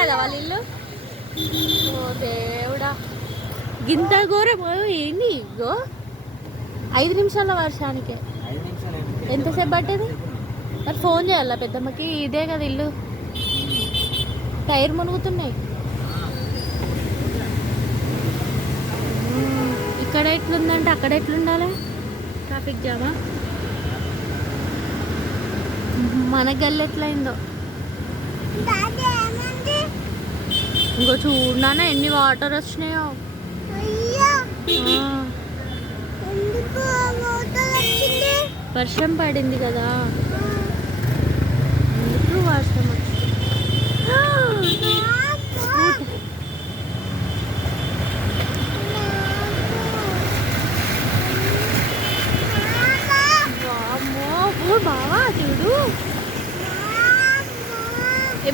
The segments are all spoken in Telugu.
కదా వాళ్ళ ఇల్లు. ఓ దేవుడా, గింత ఘోరం ఏంది ఇగో 5 నిమిషాల వర్షానికే ఎంతసేపు పట్టేది మరి? ఫోన్ చేయాలా పెద్దమ్మకి? ఇదే కదా ఇల్లు, టైర్ మునుగుతున్నాయి. ఇక్కడ ఎట్లుందంటే అక్కడ ఎట్లుండాలి? ట్రాఫిక్ జామా. మన గల్లి ఎట్లయిందో ఇంకో చూడనా ఎన్ని వాటర్ వచ్చినాయో. వర్షం పడింది కదా, ఎందుకు వర్షం వచ్చింది. బావా చూడు,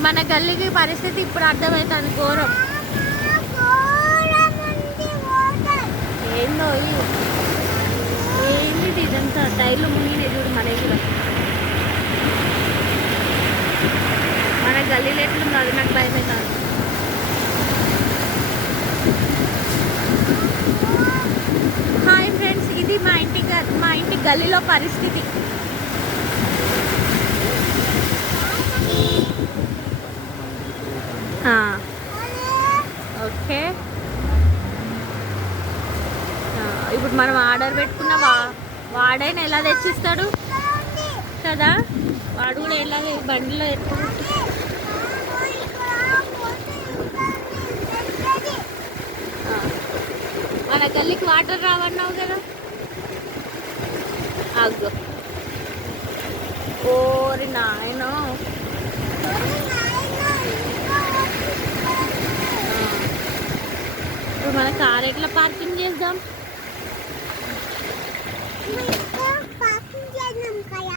మన గల్లీకి పరిస్థితి ఇప్పుడు అర్థమవుతుంది. ఘోరం ఏందో ఏంటి ఇదంతా, టైర్లు మునిగినాయి చూడు. మన కూడా మన గల్లీలో ఎట్లుందో అది నాకు భయమే కాదు. హాయ్ ఫ్రెండ్స్, ఇది మా ఇంటి గల్లీలో పరిస్థితి. ఓకే, ఇప్పుడు మనం ఆర్డర్ పెట్టుకున్న వాడైనా ఎలా తెచ్చిస్తాడు కదా, వాడు కూడా ఎలా బండిలో మన గల్లీకి వాటర్ రావన్నావు కదా. అగ్గో ఓరి నాయనో, ఇప్పుడు మన కార్ ఎట్లా పార్కింగ్ చేద్దాం?